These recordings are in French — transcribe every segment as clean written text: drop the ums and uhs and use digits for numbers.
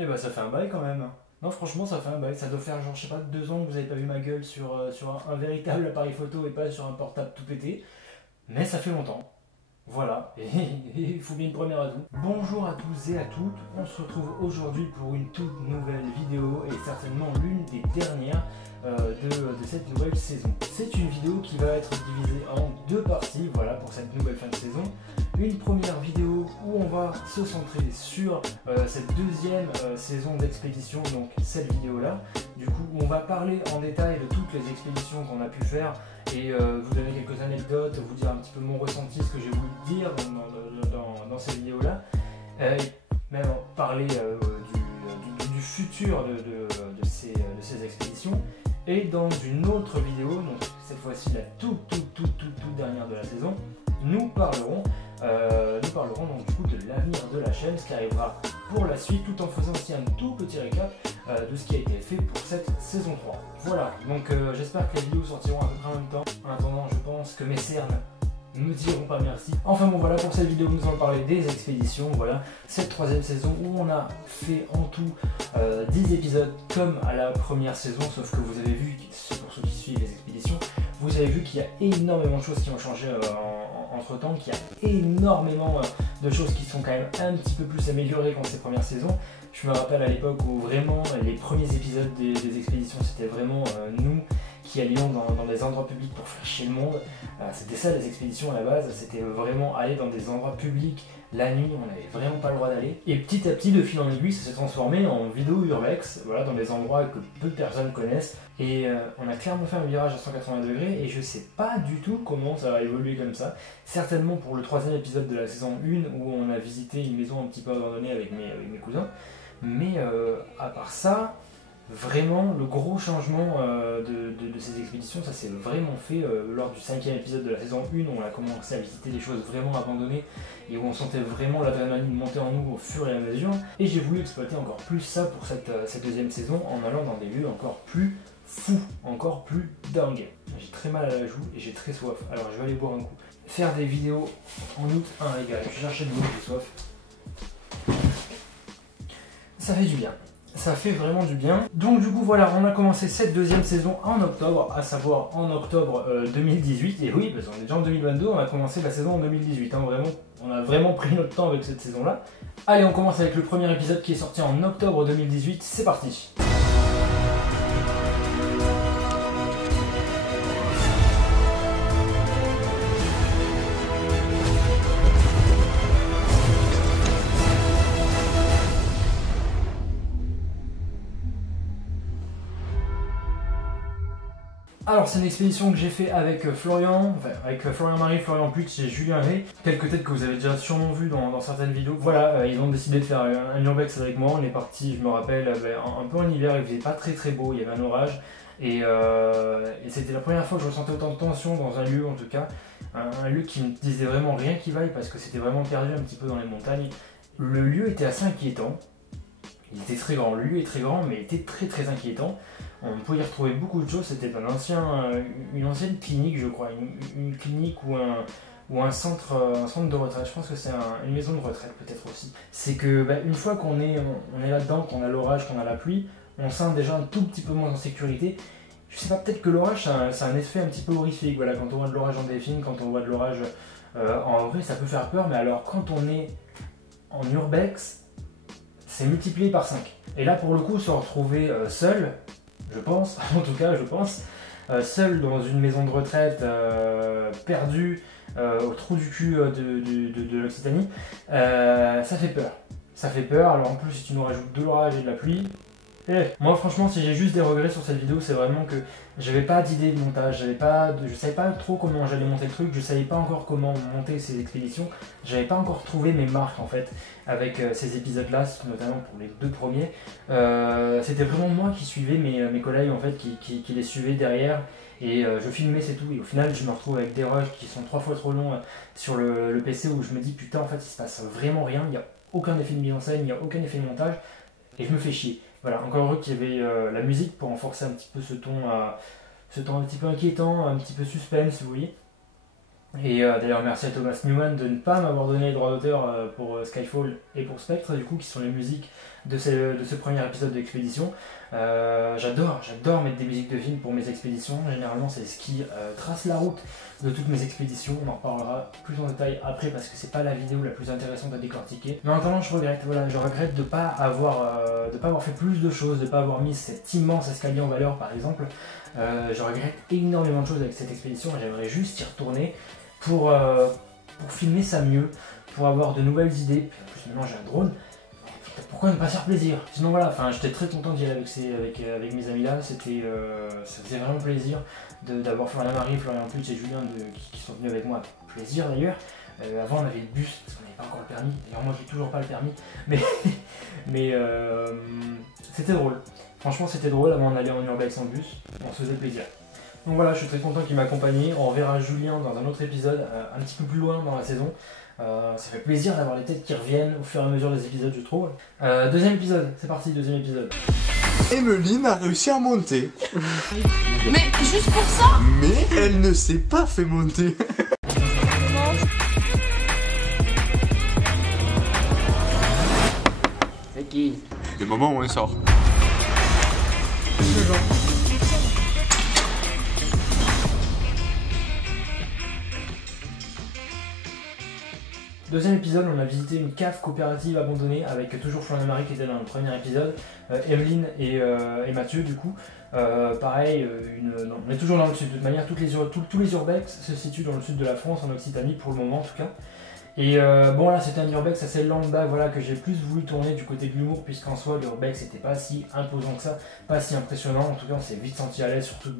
Et bah ça fait un bail quand même. Non, franchement, ça fait un bail. Ça doit faire genre, je sais pas, 2 ans que vous avez pas vu ma gueule sur un véritable appareil photo et pas sur un portable tout pété. Mais ça fait longtemps. Voilà, et il faut bien une première à tout. Bonjour à tous et à toutes, on se retrouve aujourd'hui pour une toute nouvelle vidéo et certainement l'une des dernières de cette nouvelle saison. C'est une vidéo qui va être divisée en deux parties, voilà, pour cette nouvelle fin de saison. Une première vidéo où on va se centrer sur cette deuxième saison d'expédition, donc cette vidéo-là. Du coup, on va parler en détail de toutes les expéditions qu'on a pu faire et vous donner quelques anecdotes, vous dire un petit peu mon ressenti, ce que j'ai voulu dire dans ces vidéos-là. Même parler du futur de ces expéditions. Et dans une autre vidéo, donc cette fois-ci la toute dernière de la saison, nous parlerons donc du coup de l'avenir de la chaîne, ce qui arrivera pour la suite, tout en faisant aussi un tout petit récap de ce qui a été fait pour cette saison 3. Voilà, donc j'espère que les vidéos sortiront à peu près en même temps. En attendant, je pense que mes cernes ne me diront pas merci. Enfin bon, voilà, pour cette vidéo, nous allons parler des expéditions. Voilà, cette troisième saison où on a fait en tout 10 épisodes comme à la première saison, sauf que vous avez vu, pour ceux qui suivent les expéditions, vous avez vu qu'il y a énormément de choses qui ont changé entre temps, qu'il y a énormément de choses qui sont quand même un petit peu plus améliorées qu'en ces premières saisons. Je me rappelle à l'époque où vraiment les premiers épisodes des expéditions, c'était vraiment nous qui allions dans des endroits publics pour faire chier le monde. C'était ça les expéditions à la base, c'était vraiment aller dans des endroits publics la nuit, on n'avait vraiment pas le droit d'aller. Et petit à petit, de fil en aiguille, ça s'est transformé en vidéo urbex, voilà, dans des endroits que peu de personnes connaissent. Et on a clairement fait un virage à 180 degrés et je sais pas du tout comment ça va évoluer comme ça. Certainement pour le troisième épisode de la saison 1 où on a visité une maison un petit peu abandonnée avec mes cousins. Mais à part ça, vraiment le gros changement de ces expéditions, ça s'est vraiment fait lors du 5e épisode de la saison 1 où on a commencé à visiter des choses vraiment abandonnées et où on sentait vraiment l'adrénaline monter en nous au fur et à mesure. Et j'ai voulu exploiter encore plus ça pour cette deuxième saison en allant dans des lieux encore plus fous, encore plus dingues. J'ai très mal à la joue et j'ai très soif, alors je vais aller boire un coup. Faire des vidéos en août, un régal, je cherchais de l'eau, j'ai soif. Ça fait du bien. Ça fait vraiment du bien. Donc du coup voilà, on a commencé cette deuxième saison en octobre, à savoir en octobre 2018. Et oui, parce qu'on est déjà en 2022, on a commencé la saison en 2018. Hein, vraiment, on a vraiment pris notre temps avec cette saison-là. Allez, on commence avec le premier épisode qui est sorti en octobre 2018. C'est parti. Alors c'est une expédition que j'ai fait avec Florian, avec Florian Marie, Florian Puig et Julien Rey. Quelques têtes que vous avez déjà sûrement vues dans certaines vidéos. Voilà, ils ont décidé de faire un urbex avec moi. On est parti, je me rappelle, un peu en hiver, il faisait pas très beau, il y avait un orage. Et c'était la première fois que je ressentais autant de tension dans un lieu en tout cas. Un lieu qui me disait vraiment rien qui vaille parce que c'était vraiment perdu un petit peu dans les montagnes. Le lieu était assez inquiétant. Il était très grand, le lieu est très grand mais il était très inquiétant. On peut y retrouver beaucoup de choses, c'était une ancienne clinique je crois, une clinique ou un centre de retraite, je pense que c'est une maison de retraite peut-être aussi. C'est que une fois qu'on est là-dedans, qu'on a l'orage, qu'on a la pluie, on sent déjà un tout petit peu moins en sécurité. Je sais pas, peut-être que l'orage c'est un effet un petit peu horrifique, voilà, quand on voit de l'orage dans des films, quand on voit de l'orage en vrai ça peut faire peur, mais alors quand on est en urbex, c'est multiplié par 5. Et là pour le coup se retrouver seul, je pense, en tout cas je pense, seul dans une maison de retraite, perdu au trou du cul de l'Occitanie, ça fait peur. Ça fait peur, alors en plus si tu nous rajoutes de l'orage et de la pluie, moi franchement si j'ai juste des regrets sur cette vidéo c'est vraiment que j'avais pas d'idée de montage, je savais pas trop comment j'allais monter le truc, je savais pas encore comment monter ces expéditions, j'avais pas encore trouvé mes marques en fait avec ces épisodes là, notamment pour les 2 premiers. C'était vraiment moi qui suivais mes collègues en fait qui les suivaient derrière et je filmais c'est tout et au final je me retrouve avec des rushs qui sont 3 fois trop longs sur le PC où je me dis putain en fait il se passe vraiment rien, il n'y a aucun effet de mise en scène, il n'y a aucun effet de montage et je me fais chier. Voilà, encore heureux qu'il y avait la musique pour renforcer un petit peu ce ton un petit peu inquiétant, un petit peu suspense, vous voyez. Et d'ailleurs merci à Thomas Newman de ne pas m'avoir donné les droits d'auteur pour Skyfall et pour Spectre, du coup, qui sont les musiques de ce premier épisode d'expédition. J'adore mettre des musiques de film pour mes expéditions. Généralement, c'est ce qui trace la route de toutes mes expéditions. On en reparlera plus en détail après parce que c'est pas la vidéo la plus intéressante à décortiquer. Mais en attendant, je regrette de pas avoir fait plus de choses, de pas avoir mis cet immense escalier en valeur par exemple. Je regrette énormément de choses avec cette expédition et j'aimerais juste y retourner pour filmer ça mieux, pour avoir de nouvelles idées. Puis en plus maintenant j'ai un drone. Pourquoi ne pas se faire plaisir? Sinon voilà, enfin j'étais très content d'y aller avec mes amis là, ça faisait vraiment plaisir d'avoir Florian Marie, Florian Puitz et Julien qui sont venus avec moi. Plaisir d'ailleurs. Avant on avait le bus parce qu'on n'avait pas encore le permis. D'ailleurs moi j'ai toujours pas le permis, mais c'était drôle. Franchement c'était drôle, avant on allait en urbex en bus, on se faisait plaisir. Donc voilà, je suis très content qu'il m'accompagne. On reverra Julien dans un autre épisode, un petit peu plus loin dans la saison. Ça fait plaisir d'avoir les têtes qui reviennent au fur et à mesure des épisodes, je trouve. Deuxième épisode, c'est parti, deuxième épisode. Emeline a réussi à monter. Mais juste pour ça? Mais elle ne s'est pas fait monter. C'est qui? Des moments où on sort. Deuxième épisode, on a visité une cave coopérative abandonnée avec toujours Florian Marie qui était dans le premier épisode, Emeline et Mathieu du coup. Pareil, on est toujours dans le sud. De toute manière, tous les urbex se situent dans le sud de la France, en Occitanie pour le moment en tout cas. Et bon là c'était un urbex assez lambda, voilà, que j'ai plus voulu tourner du côté de l'humour, puisqu'en soi l'urbex n'était pas si imposant que ça, pas si impressionnant. En tout cas on s'est vite senti à l'aise, surtout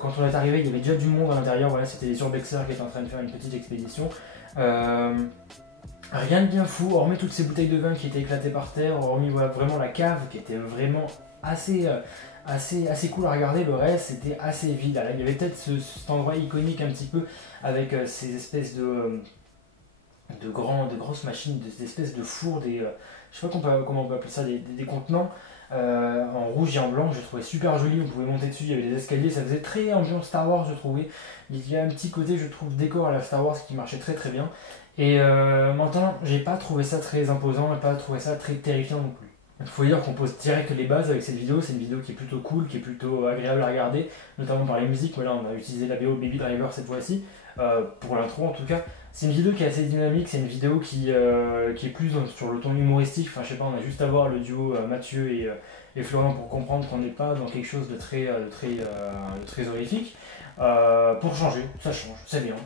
quand on est arrivé il y avait déjà du monde à l'intérieur. Voilà, c'était les urbexers qui étaient en train de faire une petite expédition. Rien de bien fou, hormis toutes ces bouteilles de vin qui étaient éclatées par terre, hormis voilà, vraiment la cave qui était vraiment assez cool à regarder. Le reste c'était assez vide. Là, il y avait peut-être cet endroit iconique un petit peu avec ces espèces de grosses machines, des espèces de fours, je sais pas comment on peut appeler ça, des contenants en rouge et en blanc. Je trouvais super joli, on pouvait monter dessus, il y avait des escaliers, ça faisait très ambiance Star Wars je trouvais. Il y a un petit côté, je trouve, décor à la Star Wars qui marchait très très bien. Et maintenant, j'ai pas trouvé ça très imposant et pas trouvé ça très terrifiant non plus. Il faut dire qu'on pose direct les bases avec cette vidéo. C'est une vidéo qui est plutôt cool, qui est plutôt agréable à regarder, notamment par les musiques. Voilà, on a utilisé la BO Baby Driver cette fois-ci, pour l'intro en tout cas. C'est une vidéo qui est assez dynamique, c'est une vidéo qui est plus sur le ton humoristique. Enfin, je sais pas, on a juste à voir le duo Mathieu et Florian pour comprendre qu'on n'est pas dans quelque chose de très horrifique. Pour changer, ça change, c'est bien.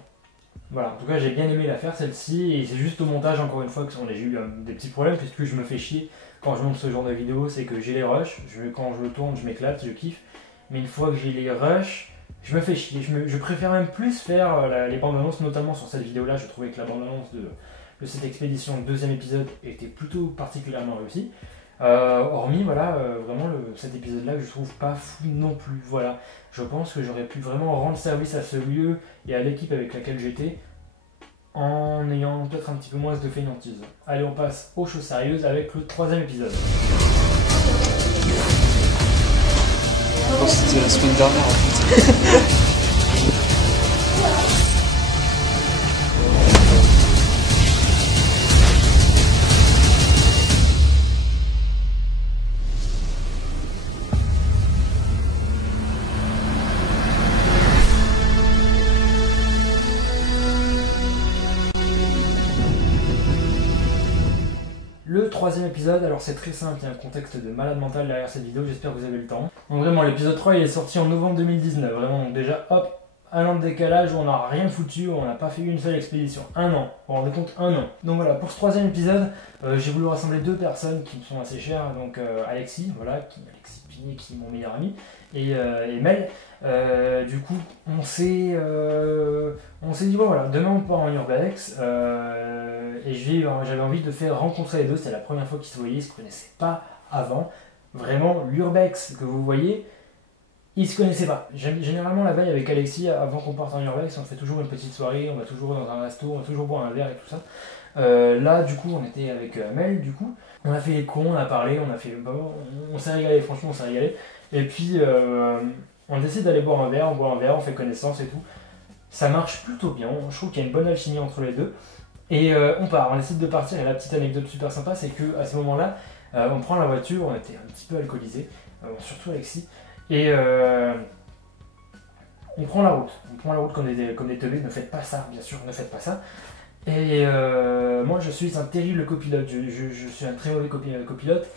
Voilà, en tout cas j'ai bien aimé la faire celle-ci, et c'est juste au montage encore une fois que j'ai eu des petits problèmes, puisque je me fais chier quand je monte ce genre de vidéo. C'est que j'ai les rushs, quand je le tourne je m'éclate, je kiffe, mais une fois que j'ai les rushs, je me fais chier. Je préfère même plus faire les bandes annonces, notamment sur cette vidéo là. Je trouvais que la bande annonce de cette expédition, le deuxième épisode, était plutôt particulièrement réussie. Hormis voilà, vraiment cet épisode là que je trouve pas fou non plus. Voilà, je pense que j'aurais pu vraiment rendre service à ce lieu et à l'équipe avec laquelle j'étais en ayant peut-être un petit peu moins de fainéantise. Allez, on passe aux choses sérieuses avec le troisième épisode. Non, c'était la semaine dernière en fait. Le troisième épisode, alors c'est très simple, il y a un contexte de malade mental derrière cette vidéo, j'espère que vous avez le temps. Donc vraiment, l'épisode 3 il est sorti en novembre 2019, vraiment, donc déjà hop, un an de décalage où on n'a rien foutu, on n'a pas fait une seule expédition. Un an, vous vous rendez compte, un an. Donc voilà, pour ce troisième épisode, j'ai voulu rassembler deux personnes qui me sont assez chères, donc Alexis, voilà, Alexis Pigné qui est mon meilleur ami, et Mel. Du coup, on s'est dit, bon voilà, demain on part en urbex, et j'avais envie de faire rencontrer les deux. C'était la première fois qu'ils se voyaient, ils ne se connaissaient pas avant. Vraiment, l'urbex que vous voyez, ils ne se connaissaient pas. Généralement, la veille avec Alexis, avant qu'on parte en urbex, on fait toujours une petite soirée, on va toujours dans un resto, on va toujours boire un verre et tout ça. Là, du coup, on était avec Mel, du coup. On a fait les cons, on a parlé, on s'est régalé, franchement, on s'est régalé. Et puis, on décide d'aller boire un verre, on fait connaissance et tout. Ça marche plutôt bien, je trouve qu'il y a une bonne alchimie entre les deux. Et on part, on décide de partir, et la petite anecdote super sympa, c'est que à ce moment-là, On prend la voiture, on était un petit peu alcoolisés, surtout Alexis, et on prend la route. On prend la route comme des teubés, ne faites pas ça, bien sûr, ne faites pas ça. Et moi je suis un terrible copilote, je suis un très mauvais copilote,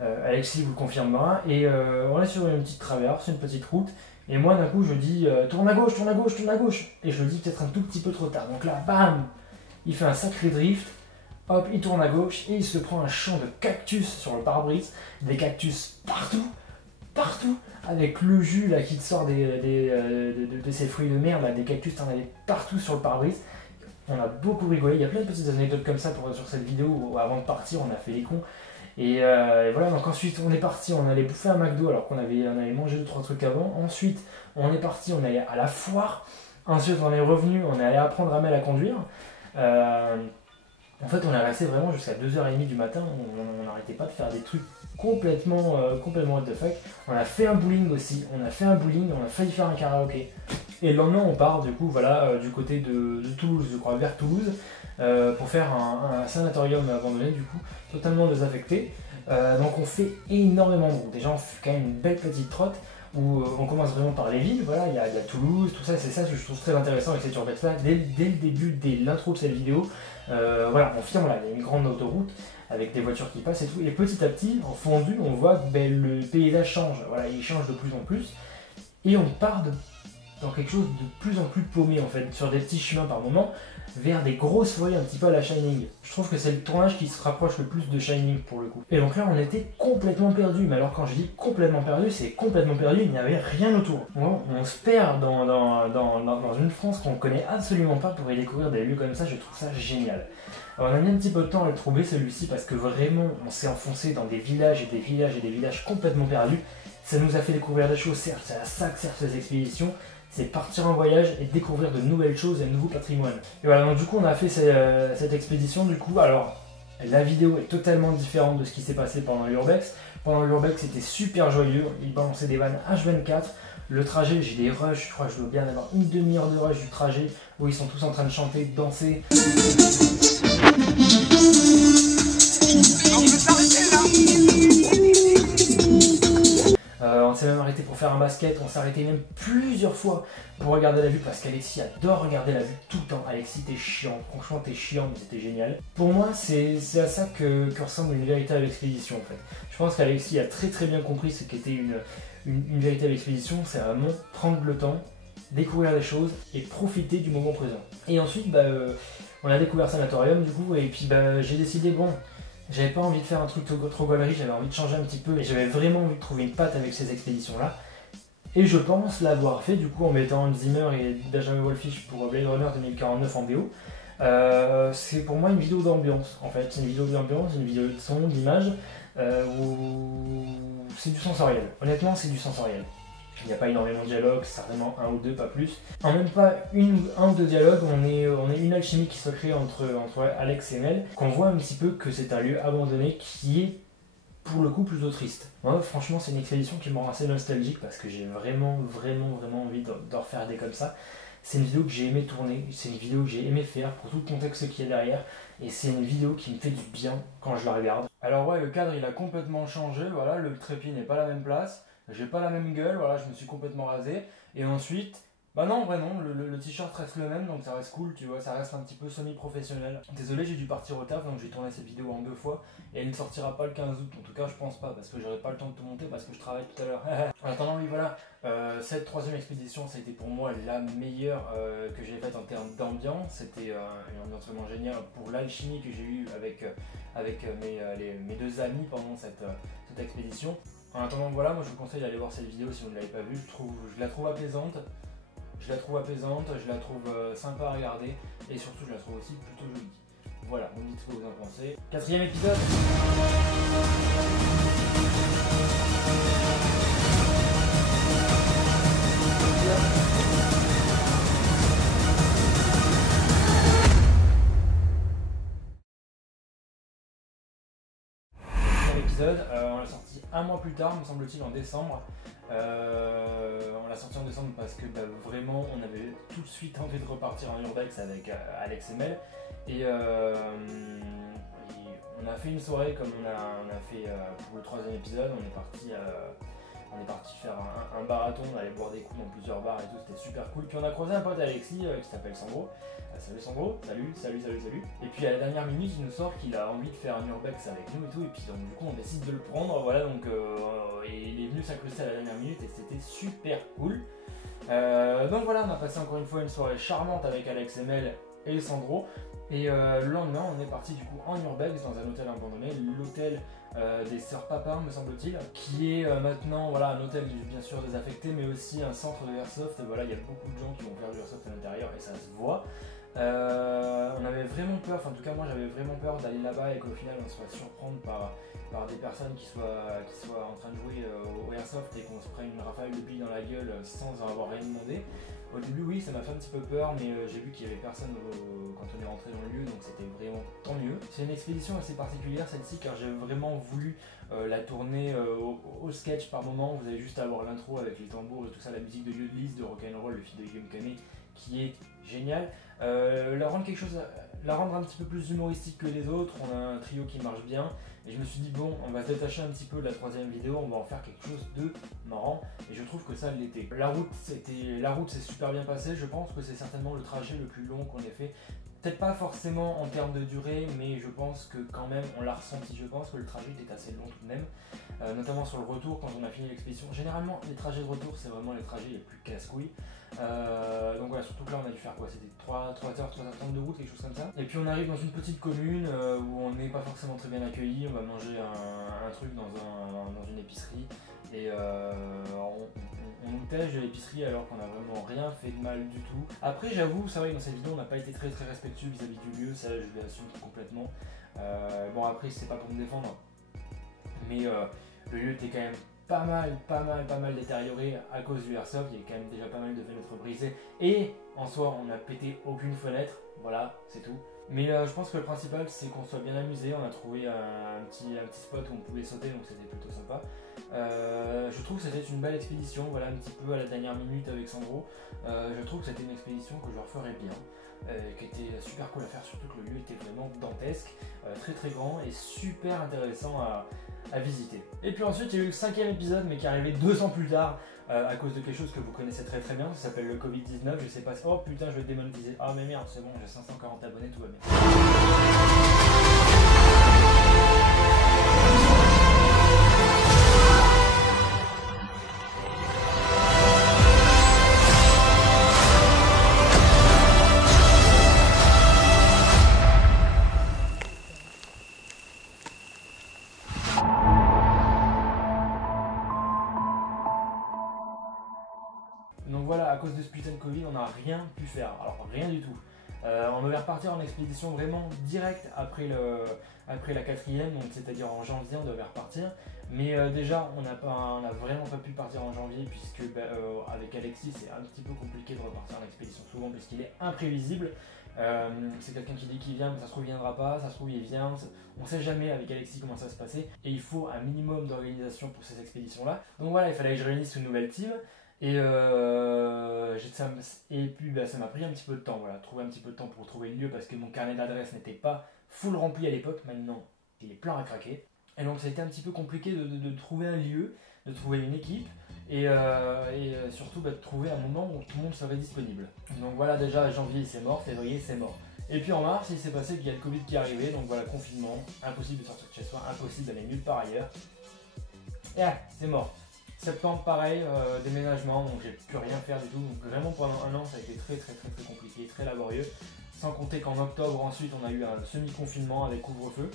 Alexis vous le confirmera, et on est sur une petite traverse, une petite route, et moi d'un coup je dis tourne à gauche, tourne à gauche, tourne à gauche, et je le dis peut-être un tout petit peu trop tard, donc là bam, il fait un sacré drift, hop, il tourne à gauche, et il se prend un champ de cactus sur le pare-brise, des cactus partout, avec le jus là qui te sort de ces fruits de mer, là, des cactus, t'en avais partout sur le pare-brise. On a beaucoup rigolé, il y a plein de petites anecdotes comme ça sur cette vidéo où avant de partir on a fait les cons. Et voilà, donc ensuite on est parti, on allait bouffer un McDo alors qu'on avait mangé 2-3 trucs avant. Ensuite on est parti, on allait à la foire. Ensuite on est revenu, on est allé apprendre à Mel à conduire. En fait on est resté vraiment jusqu'à 2h30 du matin, on n'arrêtait pas de faire des trucs complètement what the fuck. On a fait un bowling aussi, on a failli faire un karaoké. Et le lendemain on part du coup voilà du côté de Toulouse, je crois, vers Toulouse, pour faire un sanatorium abandonné du coup, totalement désaffecté. Donc on fait énormément de route. Déjà on fait quand même une belle petite trotte où on commence vraiment par les villes, voilà, il y a Toulouse, tout ça, c'est ça que je trouve très intéressant avec cette urbex là, dès le début, dès l'intro de cette vidéo, voilà, on filme, là, il y a une grande autoroute avec des voitures qui passent et tout, et petit à petit, en fondu, on voit que le paysage change, voilà, il change de plus en plus, et on part dans quelque chose de plus en plus paumé en fait, sur des petits chemins par moment, vers des grosses forêts un petit peu à la Shining. Je trouve que c'est le tournage qui se rapproche le plus de Shining pour le coup. Et donc là on était complètement perdu, mais alors quand je dis complètement perdu, c'est complètement perdu, il n'y avait rien autour. On se perd dans une France qu'on ne connaît absolument pas pour y découvrir des lieux comme ça, je trouve ça génial. Alors, on a mis un petit peu de temps à le trouver celui-ci parce que vraiment on s'est enfoncé dans des villages et des villages complètement perdus. Ça nous a fait découvrir des choses, certes c'est à ça que servent ces expéditions, c'est partir en voyage et découvrir de nouvelles choses et de nouveaux patrimoines. Et voilà, donc du coup on a fait cette expédition du coup, alors la vidéo est totalement différente de ce qui s'est passé pendant l'urbex. Pendant l'urbex c'était super joyeux, ils balançaient des vannes H24, le trajet j'ai des rushs, je crois que je dois bien avoir une demi-heure de rush du trajet où ils sont tous en train de chanter, de danser. On s'est même arrêté pour faire un basket, on s'est arrêté même plusieurs fois pour regarder la vue parce qu'Alexis adore regarder la vue tout le temps. Alexis t'es chiant, franchement t'es chiant mais c'était génial. Pour moi c'est à ça que ressemble une véritable expédition en fait. Je pense qu'Alexis a très bien compris ce qu'était une véritable expédition, c'est vraiment prendre le temps, découvrir les choses et profiter du moment présent. Et ensuite on a découvert Sanatorium du coup et puis j'ai décidé bon, j'avais pas envie de faire un truc trop gaulerie, j'avais envie de changer un petit peu et j'avais vraiment envie de trouver une patte avec ces expéditions-là. Et je pense l'avoir fait du coup en mettant Hans Zimmer et Benjamin Wallfisch pour Blade Runner 2049 en BO. C'est pour moi une vidéo d'ambiance en fait, c'est une vidéo d'ambiance, une vidéo de son, d'image, où c'est du sensoriel. Honnêtement c'est du sensoriel. Il n'y a pas énormément de dialogue, certainement un ou deux, pas plus. En même pas un ou deux dialogues, on est une alchimie qui se crée entre Alex et Mel, qu'on voit un petit peu que c'est un lieu abandonné qui est pour le coup plutôt triste. Moi franchement c'est une expédition qui me rend assez nostalgique parce que j'ai vraiment envie de refaire des comme ça. C'est une vidéo que j'ai aimé tourner, c'est une vidéo que j'ai aimé faire pour tout le contexte qu'il y a derrière et c'est une vidéo qui me fait du bien quand je la regarde. Alors ouais, le cadre il a complètement changé, voilà, le trépied n'est pas à la même place. J'ai pas la même gueule, voilà, je me suis complètement rasé. Et ensuite, bah non, vraiment, le t-shirt reste le même, donc ça reste cool, tu vois, ça reste un petit peu semi-professionnel. Désolé, j'ai dû partir au taf, donc j'ai tourné cette vidéo en 2 fois. Et elle ne sortira pas le 15 août, en tout cas je pense pas, parce que j'aurai pas le temps de tout monter, parce que je travaille tout à l'heure. En attendant, oui, voilà, cette troisième expédition, ça a été pour moi la meilleure que j'ai faite en termes d'ambiance. C'était une ambiance vraiment géniale pour l'alchimie que j'ai eue avec mes deux amis pendant cette expédition. En attendant, voilà, moi je vous conseille d'aller voir cette vidéo si vous ne l'avez pas vue. Je la trouve apaisante, je la trouve sympa à regarder et surtout je la trouve aussi plutôt jolie. Voilà, vous me dites ce que vous en pensez. 4e épisode. On l'a sorti un mois plus tard, me semble-t-il, en décembre. On l'a sorti en décembre parce que vraiment on avait tout de suite envie de repartir en urbex avec Alex et Mel. Et on a fait une soirée comme on a fait 3e épisode, on est parti faire un marathon, on allait boire des coups dans plusieurs bars et tout, c'était super cool. Puis on a croisé un pote Alexis qui s'appelle Sandro. Salut Sandro, salut. Et puis à la dernière minute il nous sort qu'il a envie de faire un urbex avec nous et tout, et puis donc du coup on décide de le prendre, voilà, donc il est venu s'incruster à la dernière minute et c'était super cool. Donc voilà, on a passé encore une fois une soirée charmante avec Alex Emel et Sandro. Et le lendemain, on est parti du coup en urbex dans un hôtel abandonné, l'hôtel des Sœurs Papin, me semble-t-il, qui est maintenant voilà, un hôtel bien sûr désaffecté, mais aussi un centre de airsoft. Voilà, il y a beaucoup de gens qui vont faire du airsoft à l'intérieur et ça se voit. On avait vraiment peur, enfin en tout cas moi j'avais vraiment peur d'aller là-bas et qu'au final on se fasse surprendre par des personnes qui soient en train de jouer au airsoft et qu'on se prenne une rafale de billes dans la gueule sans avoir rien demandé. Au début oui, ça m'a fait un petit peu peur, mais j'ai vu qu'il y avait personne quand on est rentré dans le lieu, donc c'était vraiment tant mieux. C'est une expédition assez particulière celle-ci, car j'ai vraiment voulu la tourner au sketch par moment. Vous allez juste avoir l'intro avec les tambours et tout ça, la musique de Yodelis, de Rock'n'Roll, le film de Guillaume Canet, qui est génial. La rendre un petit peu plus humoristique que les autres. On a un trio qui marche bien et je me suis dit bon, on va se détacher un petit peu de la 3e vidéo, on va en faire quelque chose de marrant et je trouve que ça l'était. La route s'est super bien passée, je pense que c'est certainement le trajet le plus long qu'on ait fait. Peut-être pas forcément en termes de durée, mais je pense que quand même on l'a ressenti. Je pense que le trajet était assez long tout de même, notamment sur le retour quand on a fini l'expédition. Généralement les trajets de retour c'est vraiment les trajets les plus casse-couilles. Donc voilà, surtout que là on a dû faire quoi, c'était 3h30 de route, quelque chose comme ça. Et puis on arrive dans une petite commune où on n'est pas forcément très bien accueilli. On va manger un truc dans une épicerie et on nous tège de l'épicerie alors qu'on n'a vraiment rien fait de mal du tout. Après j'avoue, c'est vrai que dans cette vidéo on n'a pas été très respectueux vis-à-vis du lieu, ça je l'assume complètement. Bon après c'est pas pour me défendre, mais le lieu était quand même pas mal détérioré à cause du airsoft. Il y a quand même déjà pas mal de fenêtres brisées et en soi on n'a pété aucune fenêtre, voilà c'est tout. Mais je pense que le principal c'est qu'on soit bien amusé. On a trouvé un petit spot où on pouvait sauter, donc c'était plutôt sympa. Je trouve que c'était une belle expédition, voilà, un petit peu à la dernière minute avec Sandro. Je trouve que c'était une expédition que je referais bien, qui était super cool à faire, surtout que le lieu était vraiment dantesque, très grand et super intéressant à visiter. Et puis ensuite il y a eu le 5e épisode, mais qui est arrivé 2 ans plus tard à cause de quelque chose que vous connaissez très bien, ça s'appelle le Covid-19. Je sais pas si... Oh putain, je vais démonétiser. Ah mais merde, c'est bon, j'ai 540 abonnés, tout va bien. Donc voilà, à cause de ce putain de Covid, on n'a rien pu faire, alors rien du tout. On devait repartir en expédition vraiment direct après la 4e, donc c'est-à-dire en janvier on devait repartir. Mais déjà on n'a vraiment pas pu partir en janvier puisque avec Alexis c'est un petit peu compliqué de repartir en expédition souvent puisqu'il est imprévisible. C'est quelqu'un qui dit qu'il vient mais ça se trouve il viendra pas, ça se trouve il vient, on sait jamais avec Alexis comment ça va se passer et il faut un minimum d'organisation pour ces expéditions là. Donc voilà, il fallait que je réunisse une nouvelle team. Et puis ça m'a pris un petit peu de temps, voilà, trouver un petit peu de temps pour trouver le lieu parce que mon carnet d'adresse n'était pas full rempli à l'époque, maintenant il est plein à craquer. Et donc ça a été un petit peu compliqué de trouver un lieu, de trouver une équipe et surtout de trouver un moment où tout le monde serait disponible. Donc voilà, déjà janvier c'est mort, février c'est mort. Et puis en mars il s'est passé qu'il y a le Covid qui est arrivé, donc voilà, confinement, impossible de sortir de chez soi, impossible d'aller nulle part ailleurs. Et c'est mort. Septembre pareil, déménagement, donc j'ai pu rien faire du tout, donc vraiment pendant un an ça a été très compliqué, très laborieux, sans compter qu'en octobre ensuite on a eu un semi-confinement avec couvre-feu,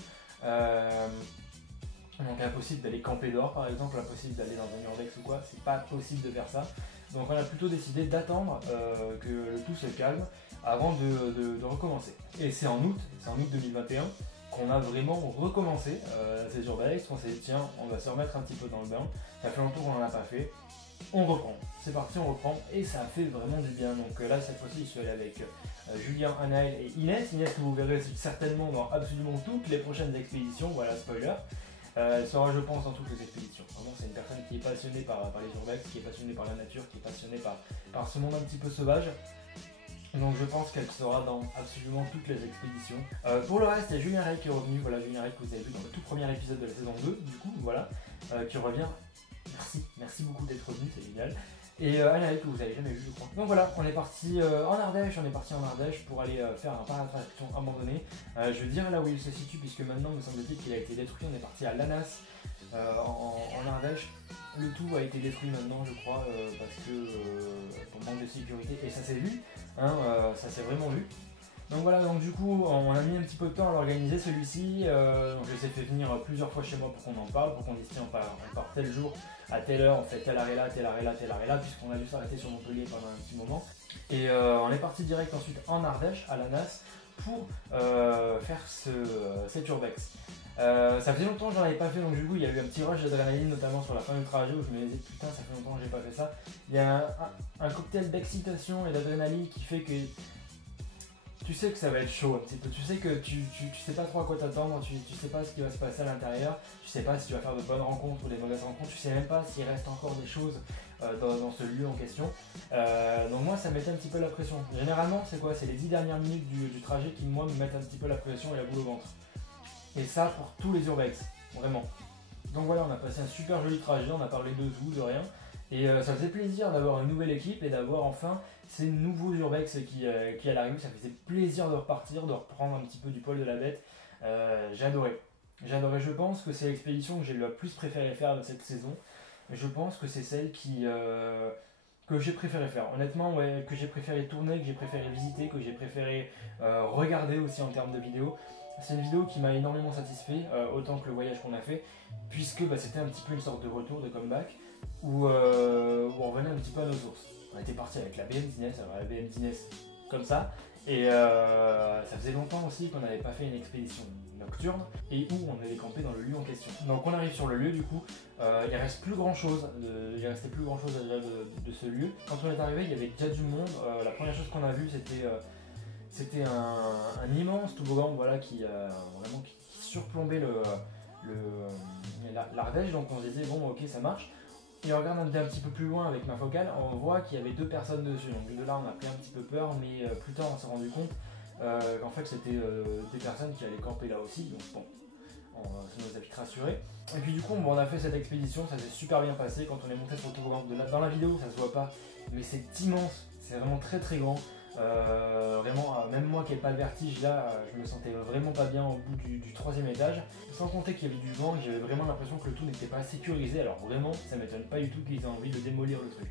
donc impossible d'aller camper dehors par exemple, impossible d'aller dans un urbex ou quoi, c'est pas possible de faire ça, donc on a plutôt décidé d'attendre que le tout se calme avant de recommencer. Et c'est en août 2021 qu'on a vraiment recommencé ces urbex, qu'on s'est dit tiens on va se remettre un petit peu dans le bain, ça fait longtemps qu'on n'en a pas fait, on reprend, c'est parti on reprend et ça a fait vraiment du bien. Donc là cette fois-ci je suis allé avec Julien, Anaël et Inès que vous verrez certainement dans absolument toutes les prochaines expéditions, voilà spoiler. Elle sera je pense dans toutes les expéditions, vraiment c'est une personne qui est passionnée par les urbex, qui est passionnée par la nature, qui est passionnée par ce monde un petit peu sauvage. Donc je pense qu'elle sera dans absolument toutes les expéditions. Pour le reste, il y a Julien Rey qui est revenu, voilà Julien Rey que vous avez vu dans le tout premier épisode de la saison 2, du coup, voilà. qui revient. Merci beaucoup d'être venu, c'est génial. Et Anaël que vous avez jamais vu je crois. Donc voilà, on est parti en Ardèche, pour aller faire un parc d'attraction abandonné. Je vais dire là où il se situe puisque maintenant me semble-t-il qu'il a été détruit. On est parti à Lanas en Ardèche. Le tout a été détruit maintenant je crois parce que pour manque de sécurité et ça s'est vu, hein, ça s'est vraiment vu. Donc voilà, donc du coup on a mis un petit peu de temps à l'organiser celui-ci, donc je l'ai fait venir plusieurs fois chez moi pour qu'on en parle, pour qu'on dise tiens on part tel jour, à telle heure, on fait tel arrêt là, puisqu'on a dû s'arrêter sur Montpellier pendant un petit moment. Et on est parti direct ensuite en Ardèche, à Lanas, pour faire cet urbex. Ça faisait longtemps que j'en avais pas fait, donc du coup il y a eu un petit rush d'adrénaline, notamment sur la fin du trajet où je me disais putain ça fait longtemps que j'ai pas fait ça. Il y a un cocktail d'excitation et d'adrénaline qui fait que tu sais que ça va être chaud un petit peu, tu sais que tu sais pas trop à quoi t'attendre, tu sais pas ce qui va se passer à l'intérieur, tu sais pas si tu vas faire de bonnes rencontres ou des mauvaises rencontres, tu sais même pas s'il reste encore des choses dans ce lieu en question. Donc moi ça mettait un petit peu la pression. Généralement c'est quoi? C'est les 10 dernières minutes du trajet qui moi me mettent un petit peu la pression et la boule au ventre. Et ça pour tous les urbex, vraiment. Donc voilà, on a passé un super joli trajet, on a parlé de tout, de rien. Et ça faisait plaisir d'avoir une nouvelle équipe et d'avoir enfin ces nouveaux urbex qui à l'arrivée. Ça faisait plaisir de repartir, de reprendre un petit peu du poil de la bête. J'ai adoré. Je pense que c'est l'expédition que j'ai le plus préféré faire de cette saison. Je pense que c'est celle que j'ai préféré faire. Honnêtement, ouais, que j'ai préféré tourner, que j'ai préféré visiter, que j'ai préféré regarder aussi en termes de vidéos. C'est une vidéo qui m'a énormément satisfait, autant que le voyage qu'on a fait, puisque c'était un petit peu une sorte de retour, de comeback, où on revenait un petit peu à nos sources. On était parti avec la BM Dines, alors la BM Dines comme ça, et ça faisait longtemps aussi qu'on n'avait pas fait une expédition nocturne, et où on allait camper dans le lieu en question. Donc on arrive sur le lieu du coup, il restait plus grand chose déjà de ce lieu. Quand on est arrivé, il y avait déjà du monde. La première chose qu'on a vue c'était un immense toboggan voilà, qui surplombait l'Ardèche, donc on se disait bon ok ça marche. Et on regarde un petit peu plus loin avec ma focale, on voit qu'il y avait 2 personnes dessus, donc de là on a pris un petit peu peur, mais plus tard on s'est rendu compte qu'en fait c'était des personnes qui allaient camper là aussi, donc bon, ça nous a vite rassurés. Et puis du coup on a fait cette expédition, ça s'est super bien passé. Quand on est monté sur le toboggan, dans la vidéo ça se voit pas, mais c'est immense, c'est vraiment très très grand. Vraiment, même moi qui n'ai pas le vertige là, je me sentais vraiment pas bien au bout du 3e étage. Sans compter qu'il y avait du vent, j'avais vraiment l'impression que le tout n'était pas sécurisé. Alors vraiment, ça m'étonne pas du tout qu'ils aient envie de démolir le truc.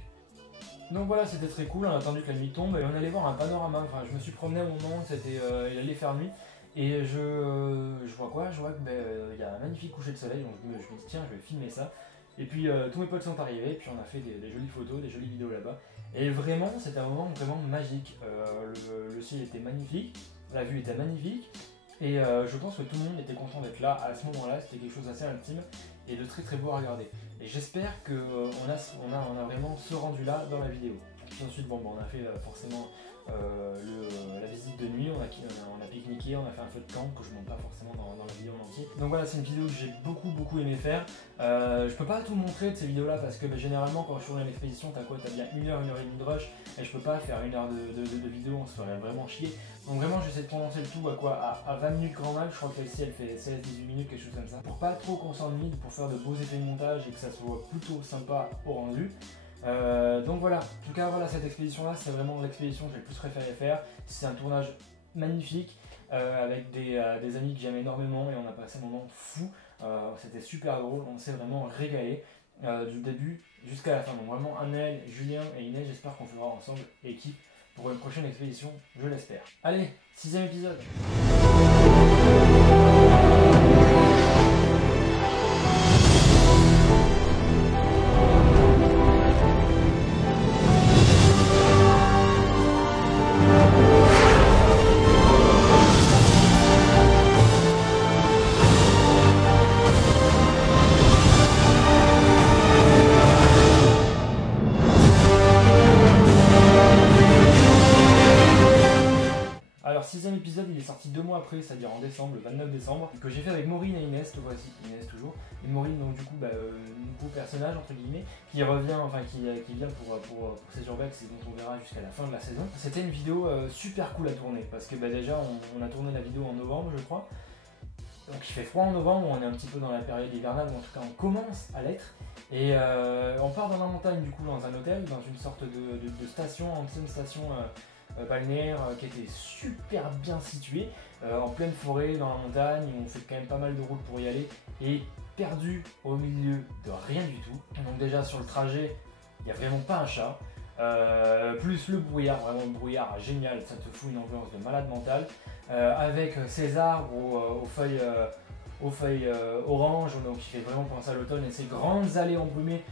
Donc voilà, c'était très cool, on a attendu que la nuit tombe et on allait voir un panorama. Enfin, je me suis promené à un moment, il allait faire nuit. Et je vois quoi? Je vois qu'il y a un magnifique coucher de soleil, donc je me dis tiens, je vais filmer ça. Et puis tous mes potes sont arrivés, puis on a fait des jolies photos, des jolies vidéos là-bas. Et vraiment, c'était un moment vraiment magique. Le ciel était magnifique, la vue était magnifique. Et je pense que tout le monde était content d'être là à ce moment-là. C'était quelque chose d'assez intime et de très très beau à regarder. Et j'espère qu'on a vraiment ce rendu-là dans la vidéo. Puis ensuite, bon, on a fait forcément la visite de nuit, on a pique-niqué, on a fait un feu de camp que je ne montre pas forcément dans la vidéo en entier. Donc voilà, c'est une vidéo que j'ai beaucoup aimé faire. Je peux pas tout montrer de ces vidéos là parce que généralement quand je tourne à l'expédition, t'as bien 1 heure, 1 heure et demie de rush et je peux pas faire 1 heure de vidéo, on se ferait vraiment chier. Donc vraiment j'essaie de condenser le tout à 20 minutes grand mal, je crois que celle-ci elle fait 16-18 minutes, quelque chose comme ça. Pour pas trop qu'on s'ennuie, pour faire de beaux effets de montage et que ça soit plutôt sympa au rendu. Donc voilà, en tout cas voilà, cette expédition là c'est vraiment l'expédition que j'ai le plus préféré faire. C'est un tournage magnifique avec des amis que j'aime énormément et on a passé un moment fou. C'était super drôle, on s'est vraiment régalé du début jusqu'à la fin. Donc vraiment Anaël, Julien et Inès, j'espère qu'on fera ensemble équipe pour une prochaine expédition, je l'espère. Allez, 6e épisode. Alors 6e épisode, il est sorti 2 mois après, c'est-à-dire en décembre, le 29 décembre, que j'ai fait avec Maureen et Inès, te voici, Inès toujours. Et Maureen, donc du coup, nouveau personnage entre guillemets, qui revient, enfin qui vient pour ces urbex et dont on verra jusqu'à la fin de la saison. C'était une vidéo super cool à tourner, parce que déjà on a tourné la vidéo en novembre je crois. Donc il fait froid en novembre, on est un petit peu dans la période hivernale, ou en tout cas on commence à l'être. Et on part dans la montagne du coup, dans un hôtel, dans une sorte de station, ancienne station balnéaire qui était super bien située, en pleine forêt, dans la montagne, on fait quand même pas mal de routes pour y aller, et perdu au milieu de rien du tout. Donc déjà sur le trajet, il n'y a vraiment pas un chat. Plus le brouillard, vraiment le brouillard génial, ça te fout une ambiance de malade mental. Avec ces arbres aux feuilles orange, donc qui fait vraiment penser à l'automne, et ces grandes allées embrumées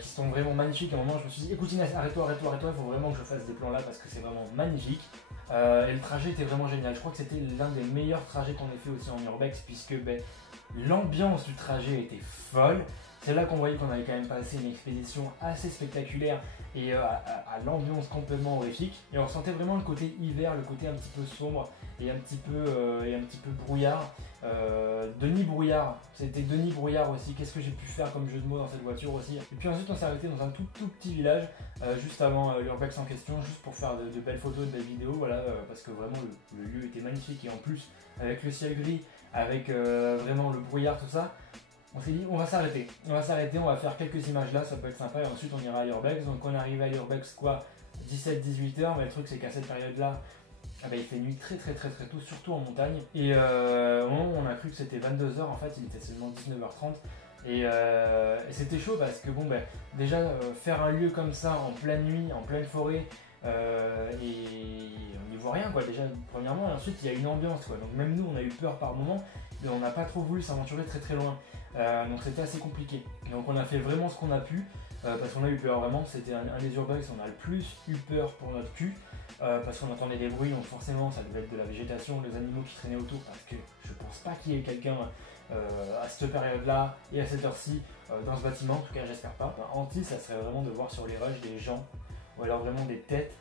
qui sont vraiment magnifiques. À un moment je me suis dit écoute Inès, arrête-toi, il faut vraiment que je fasse des plans là parce que c'est vraiment magnifique. Et le trajet était vraiment génial, je crois que c'était l'un des meilleurs trajets qu'on ait fait aussi en urbex, puisque l'ambiance du trajet était folle. C'est là qu'on voyait qu'on avait quand même passé une expédition assez spectaculaire et à l'ambiance complètement horrifique. Et on ressentait vraiment le côté hiver, le côté un petit peu sombre et un petit peu brouillard. Denis Brouillard, c'était Denis Brouillard aussi. Qu'est-ce que j'ai pu faire comme jeu de mots dans cette voiture aussi. Et puis ensuite on s'est arrêté dans un tout petit village juste avant l'urbex en question, juste pour faire de belles photos, de belles vidéos, voilà, parce que vraiment le lieu était magnifique et en plus avec le ciel gris, avec vraiment le brouillard, tout ça. On s'est dit on va s'arrêter, on va faire quelques images là, ça peut être sympa et ensuite on ira à l'urbex. Donc on est arrivé à l'urbex 17-18 h, mais le truc c'est qu'à cette période là il fait nuit très tôt, surtout en montagne. Et au moment où on a cru que c'était 22 h, en fait il était seulement 19 h 30 et c'était chaud parce que déjà faire un lieu comme ça en pleine nuit, en pleine forêt, et on n'y voit rien quoi déjà premièrement, et ensuite il y a une ambiance quoi, donc même nous on a eu peur par moment et on n'a pas trop voulu s'aventurer très loin, donc c'était assez compliqué. Donc on a fait vraiment ce qu'on a pu, parce qu'on a eu peur vraiment, c'était un des urbex, on a le plus eu peur pour notre cul, parce qu'on entendait des bruits, donc forcément ça devait être de la végétation, des animaux qui traînaient autour, parce que je pense pas qu'il y ait quelqu'un à cette période là et à cette heure-ci dans ce bâtiment, en tout cas j'espère pas. Anti, ça serait vraiment de voir sur les rushs des gens, ou alors vraiment des têtes,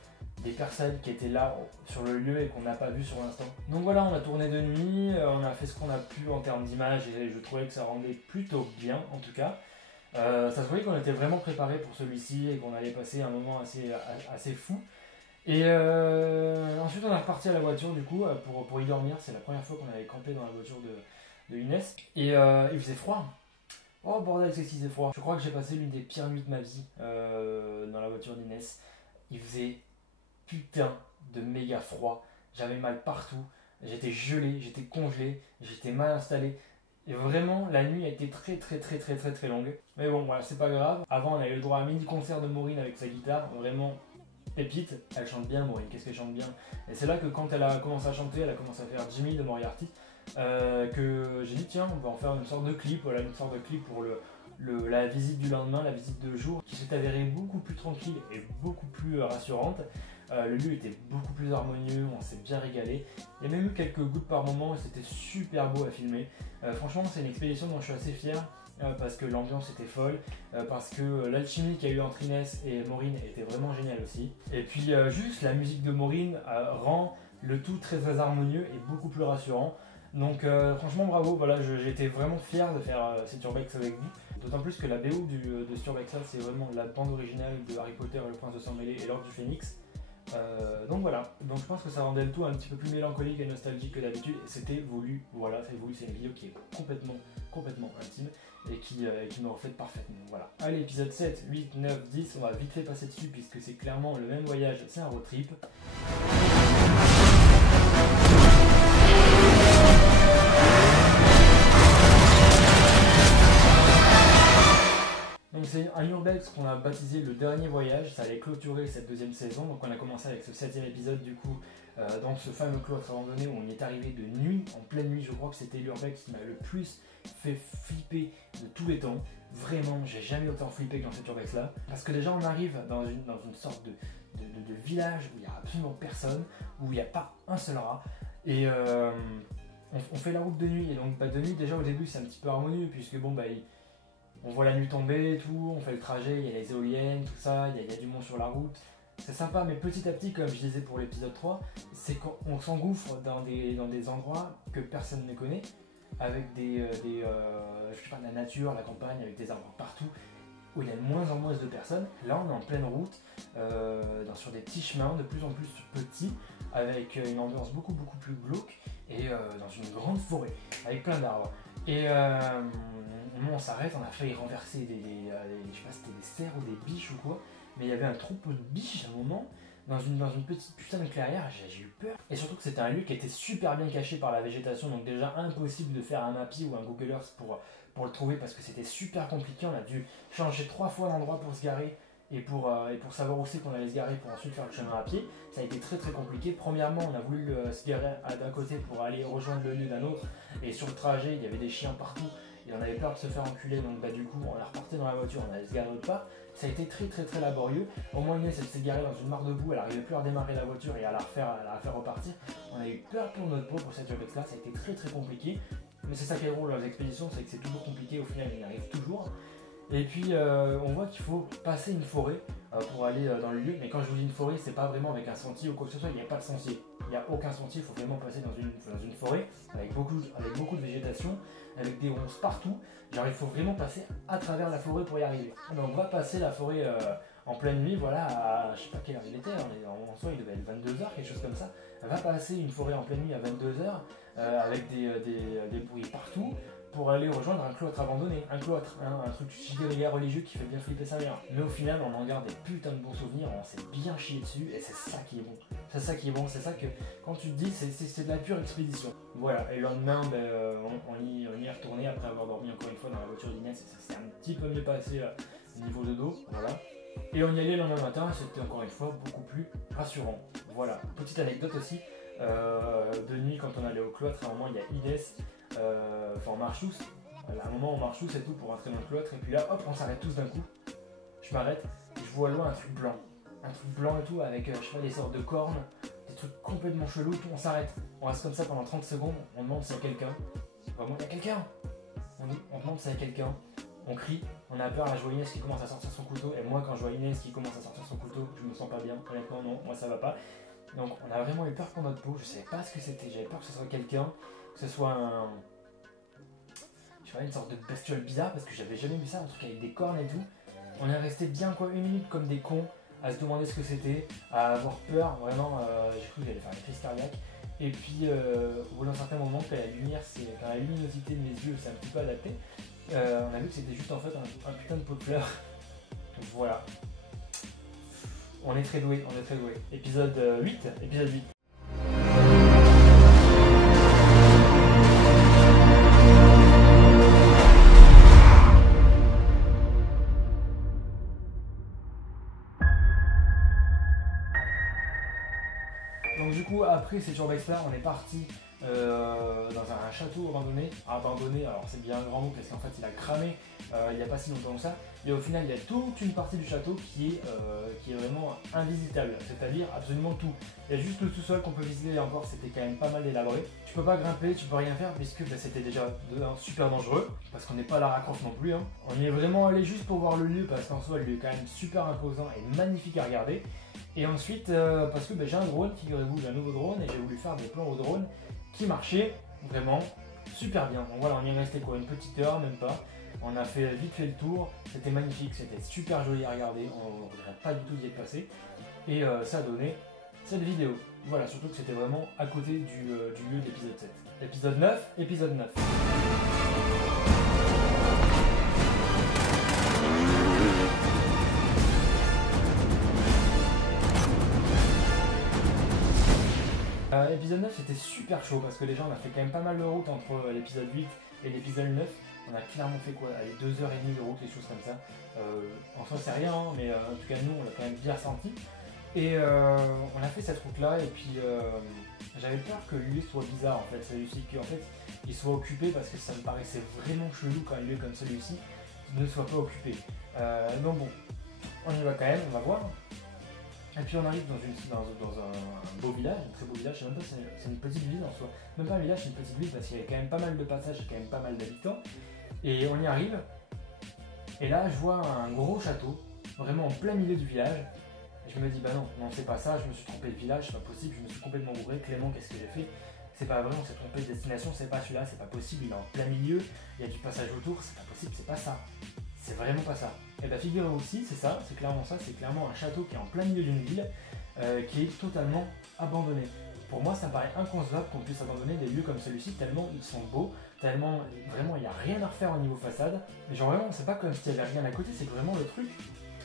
des personnes qui étaient là sur le lieu et qu'on n'a pas vu sur l'instant. Donc voilà, on a tourné de nuit, on a fait ce qu'on a pu en termes d'image et je trouvais que ça rendait plutôt bien en tout cas. Ça se voyait qu'on était vraiment préparé pour celui-ci et qu'on allait passer un moment assez fou. Et ensuite on est reparti à la voiture du coup pour y dormir. C'est la première fois qu'on avait campé dans la voiture de Inès. Et il faisait froid. Oh bordel, c'est qu'il faisait froid. Je crois que j'ai passé l'une des pires nuits de ma vie dans la voiture d'Inès. Il faisait putain de méga froid. J'avais mal partout. J'étais gelé, j'étais congelé, j'étais mal installé. Et vraiment, la nuit a été très longue. Mais bon, voilà, c'est pas grave. Avant, on a eu le droit à un mini-concert de Maureen avec sa guitare. Vraiment pépite. Elle chante bien, Maureen. Qu'est-ce qu'elle chante bien. Et c'est là que quand elle a commencé à chanter, elle a commencé à faire Jimmy de Moriarty. Que j'ai dit, tiens, on va en faire une sorte de clip. Voilà, une sorte de clip pour la visite du lendemain, la visite de jour, qui s'est avérée beaucoup plus tranquille et beaucoup plus rassurante. Le lieu était beaucoup plus harmonieux, on s'est bien régalé. Il y a même eu quelques gouttes par moment et c'était super beau à filmer. Franchement, c'est une expédition dont je suis assez fier parce que l'ambiance était folle, parce que l'alchimie qu'il y a eu entre Inès et Maureen était vraiment géniale aussi. Et puis juste la musique de Maureen rend le tout très harmonieux et beaucoup plus rassurant. Donc franchement bravo, voilà, j'étais vraiment fier de faire cet urbex avec vous. D'autant plus que la BO de cet urbex là, c'est vraiment la bande originale de Harry Potter et le Prince de Sang Mêlé et l'Ordre du Phénix. Donc voilà, donc je pense que ça rendait le tout un petit peu plus mélancolique et nostalgique que d'habitude, et c'était voulu, voilà, c'est voulu, c'est une vidéo qui est complètement intime et qui me reflète parfaitement, voilà. Allez, épisode 7, 8, 9, 10, on va vite fait passer dessus puisque c'est clairement le même voyage, c'est un road trip. Donc c'est un urbex qu'on a baptisé le dernier voyage, ça allait clôturer cette deuxième saison, donc on a commencé avec ce 7e épisode du coup, dans ce fameux cloître abandonné où on y est arrivé de nuit, en pleine nuit. Je crois que c'était l'urbex qui m'a le plus fait flipper de tous les temps. Vraiment, j'ai jamais autant flippé que dans cet urbex là, parce que déjà on arrive dans une sorte de village où il n'y a absolument personne, où il n'y a pas un seul rat, et on fait la route de nuit, et donc de nuit déjà au début c'est un petit peu harmonieux, puisque bon on voit la nuit tomber et tout, on fait le trajet, il y a les éoliennes, tout ça, il y a du monde sur la route. C'est sympa, mais petit à petit, comme je disais pour l'épisode 3, c'est qu'on s'engouffre dans des endroits que personne ne connaît, avec je sais pas, la nature, la campagne, avec des arbres partout, où il y a de moins en moins de personnes. Là, on est en pleine route, sur des petits chemins, de plus en plus petits, avec une ambiance beaucoup plus glauque. et dans une grande forêt avec plein d'arbres. Et on s'arrête, on a failli renverser je sais pas si c'était des cerfs ou des biches ou quoi, mais il y avait un troupeau de biches à un moment dans une petite putain de clairière. J'ai eu peur. Et surtout que c'était un lieu qui était super bien caché par la végétation, donc déjà impossible de faire un Mappy ou un Google Earth pour le trouver parce que c'était super compliqué. On a dû changer 3 fois d'endroit pour se garer et pour savoir où c'est qu'on allait se garer pour ensuite faire le chemin à pied. Ça a été très très compliqué. Premièrement, on a voulu se garer d'un côté pour aller rejoindre le lieu d'un autre, et sur le trajet il y avait des chiens partout et on avait peur de se faire enculer, donc du coup on a reparté dans la voiture, on allait se garer autre part. Ça a été très très très laborieux. Au moins Inès elle s'est garée dans une mare de boue, elle n'arrivait plus à redémarrer la voiture et à la refaire repartir. On a eu peur pour notre peau pour cette urbex là, ça a été très très compliqué. Mais c'est ça qui est drôle dans les expéditions, c'est que c'est toujours compliqué, au final il y arrive toujours. Et puis on voit qu'il faut passer une forêt pour aller dans le lieu. Mais quand je vous dis une forêt, c'est pas vraiment avec un sentier ou quoi que ce soit, il n'y a pas de sentier. Il n'y a aucun sentier, il faut vraiment passer dans une forêt avec beaucoup de végétation, avec des ronces partout. Genre il faut vraiment passer à travers la forêt pour y arriver. Donc on va passer la forêt en pleine nuit, voilà, à je sais pas quelle heure il était, en soi il devait être 22h, quelque chose comme ça. On va passer une forêt en pleine nuit à 22h avec des bruits partout, pour aller rejoindre un cloître abandonné, un truc giga religieux qui fait bien flipper sa mère. Mais au final, on en garde des putains de bons souvenirs, on s'est bien chié dessus, et c'est ça qui est bon. C'est ça qui est bon, c'est ça que, quand tu te dis, c'est de la pure expédition. Voilà, et le lendemain, on y est retourné après avoir dormi encore une fois dans la voiture d'Inès, et ça s'est un petit peu mieux passé au niveau de dos, voilà. Et on y allait le lendemain matin, c'était encore une fois beaucoup plus rassurant. Voilà, petite anecdote aussi, de nuit quand on allait au cloître, à un moment il y a Inès, en marche-tous, à un moment on marche tous et tout pour rentrer dans le cloître, et puis là hop on s'arrête tous d'un coup, je m'arrête et je vois loin un truc blanc et tout avec je sais pas des sortes de cornes, des trucs complètement chelous, tout, on s'arrête, on reste comme ça pendant 30 secondes, on demande s'il y a quelqu'un, vraiment il y a quelqu'un, on demande s'il y a quelqu'un, on crie, on a peur, là je vois Inès qui commence à sortir son couteau, et moi quand je vois Inès qui commence à sortir son couteau, je me sens pas bien, honnêtement non, moi ça va pas. Donc on a vraiment eu peur pour notre peau, je savais pas ce que c'était, j'avais peur que ce soit quelqu'un, que ce soit une sorte de bestiole bizarre, parce que j'avais jamais vu ça, un truc avec des cornes et tout. On est resté bien quoi, 1 minute comme des cons, à se demander ce que c'était, à avoir peur, vraiment, j'ai cru que j'allais faire une crise cardiaque. Et puis au bout d'un certain moment, quand la luminosité de mes yeux s'est un petit peu adaptée, on a vu que c'était juste en fait un putain de pot de fleurs. Donc voilà. On est très doué, on est très doué. Épisode 8. Donc du coup après cette urbex là, on est parti dans un château abandonné, alors c'est bien un grand mot parce qu'en fait il a cramé il n'y a pas si longtemps que ça, et au final il y a toute une partie du château qui est vraiment invisitable, c'est-à-dire absolument tout. Il y a juste le sous-sol qu'on peut visiter, et encore c'était quand même pas mal élaboré. Tu peux pas grimper, tu peux rien faire puisque c'était déjà super dangereux, parce qu'on n'est pas à Lara Croft non plus, hein. On y est vraiment allé juste pour voir le lieu, parce qu'en soi le lieu est quand même super imposant et magnifique à regarder. Et ensuite, parce que j'ai un drone, figurez-vous, j'ai un nouveau drone, et j'ai voulu faire des plans au drone qui marchaient vraiment super bien. Donc voilà, on y est resté quoi, une petite heure, même pas. On a vite fait le tour, c'était magnifique, c'était super joli à regarder, on ne regrette pas du tout d'y être passé. Et ça a donné cette vidéo. Voilà, surtout que c'était vraiment à côté du lieu de l'épisode 7. Épisode 9. Épisode 9 c'était super chaud parce que déjà on a fait quand même pas mal de route entre l'épisode 8 et l'épisode 9. On a clairement fait quoi, allez, 2h30 de route, quelque chose comme ça. En soi c'est rien, hein, mais en tout cas nous on l'a quand même bien ressenti. Et on a fait cette route là, et puis j'avais peur que le lieu soit bizarre en fait, celui-ci, qu'en fait il soit occupé, parce que ça me paraissait vraiment chelou quand un lieu comme celui-ci ne soit pas occupé. Donc bon, on y va quand même, on va voir. Et puis on arrive dans un beau village, un très beau village, je sais même pas si c'est une petite ville en soi. Même pas un village, c'est une petite ville parce qu'il y a quand même pas mal de passages, quand même pas mal d'habitants. Et on y arrive, et là je vois un gros château, vraiment en plein milieu du village. Et je me dis bah non c'est pas ça, je me suis trompé de village, c'est pas possible, je me suis complètement bourré, Clément qu'est-ce que j'ai fait? C'est pas vrai, on s'est trompé de destination, c'est pas celui-là, c'est pas possible, il est en plein milieu, il y a du passage autour, c'est pas possible, c'est pas ça. C'est vraiment pas ça. Et bah figurez-vous aussi, c'est ça, c'est clairement ça, c'est clairement un château qui est en plein milieu d'une ville, qui est totalement abandonné. Pour moi, ça me paraît inconcevable qu'on puisse abandonner des lieux comme celui-ci tellement ils sont beaux, tellement vraiment il n'y a rien à refaire au niveau façade. Mais genre vraiment, c'est pas comme s'il n'y avait rien à côté, c'est que vraiment le truc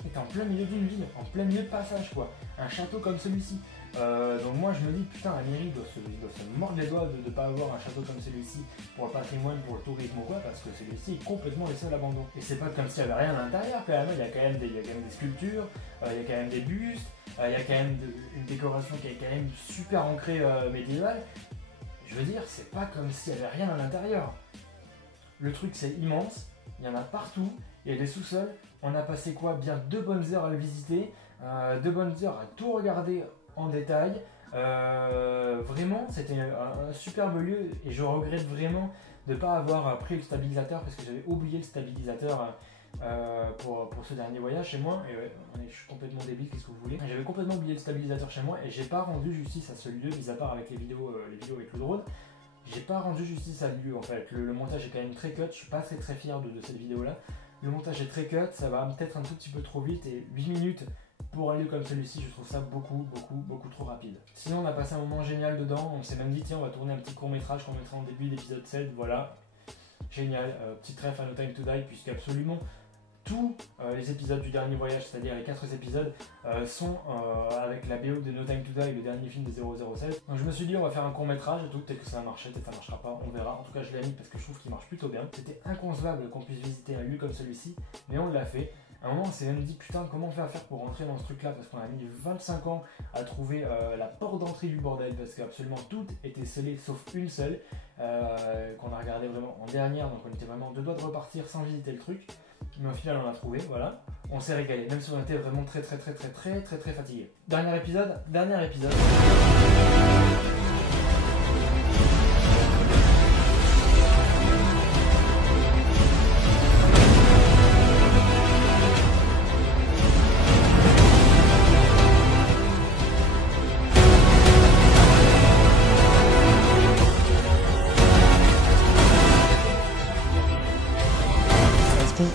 est en plein milieu d'une ville, en plein milieu de passage quoi. Un château comme celui-ci. Donc moi je me dis putain, la mairie doit se mordre les doigts de ne pas avoir un château comme celui-ci pour le patrimoine, pour le tourisme ou quoi, parce que celui-ci est complètement laissé à l'abandon. Et c'est pas comme s'il n'y avait rien à l'intérieur quand même, il y a quand même des sculptures, il y a quand même des bustes, il y a quand même une décoration qui est quand même super ancrée médiévale. Je veux dire, c'est pas comme s'il n'y avait rien à l'intérieur. Le truc c'est immense, il y en a partout, il y a des sous-sols, on a passé quoi, bien 2 bonnes heures à le visiter, 2 bonnes heures à tout regarder en détail. Vraiment c'était un superbe lieu et je regrette vraiment de ne pas avoir pris le stabilisateur parce que j'avais oublié le stabilisateur pour ce dernier voyage chez moi. Et ouais, je suis complètement débile, qu'est-ce que vous voulez. J'avais complètement oublié le stabilisateur chez moi et j'ai pas rendu justice à ce lieu, mis à part avec les vidéos avec le drone. J'ai pas rendu justice à ce lieu en fait. Le montage est quand même très cut, je suis pas très fier de cette vidéo là. Le montage est très cut, ça va peut-être un tout petit peu trop vite et 8 minutes pour un lieu comme celui-ci, je trouve ça beaucoup trop rapide. Sinon on a passé un moment génial dedans, on s'est même dit tiens on va tourner un petit court métrage qu'on mettra en début d'épisode 7, voilà. Génial, petite ref à No Time to Die puisque absolument tous les épisodes du dernier voyage, c'est-à-dire les 4 épisodes, sont avec la BO de No Time to Die, le dernier film de 007. Donc je me suis dit on va faire un court métrage et tout, peut-être que ça va marcher, peut-être que ça marchera pas, on verra. En tout cas je l'ai mis parce que je trouve qu'il marche plutôt bien. C'était inconcevable qu'on puisse visiter un lieu comme celui-ci, mais on l'a fait. À un moment on s'est même dit putain comment on fait à faire pour rentrer dans ce truc là parce qu'on a mis 25 ans à trouver la porte d'entrée du bordel parce qu'absolument tout était scellé sauf une seule qu'on a regardé vraiment en dernière, donc on était vraiment 2 doigts de repartir sans visiter le truc. Mais au final on l'a trouvé, voilà. On s'est régalé, même si on était vraiment très fatigué. Dernier épisode.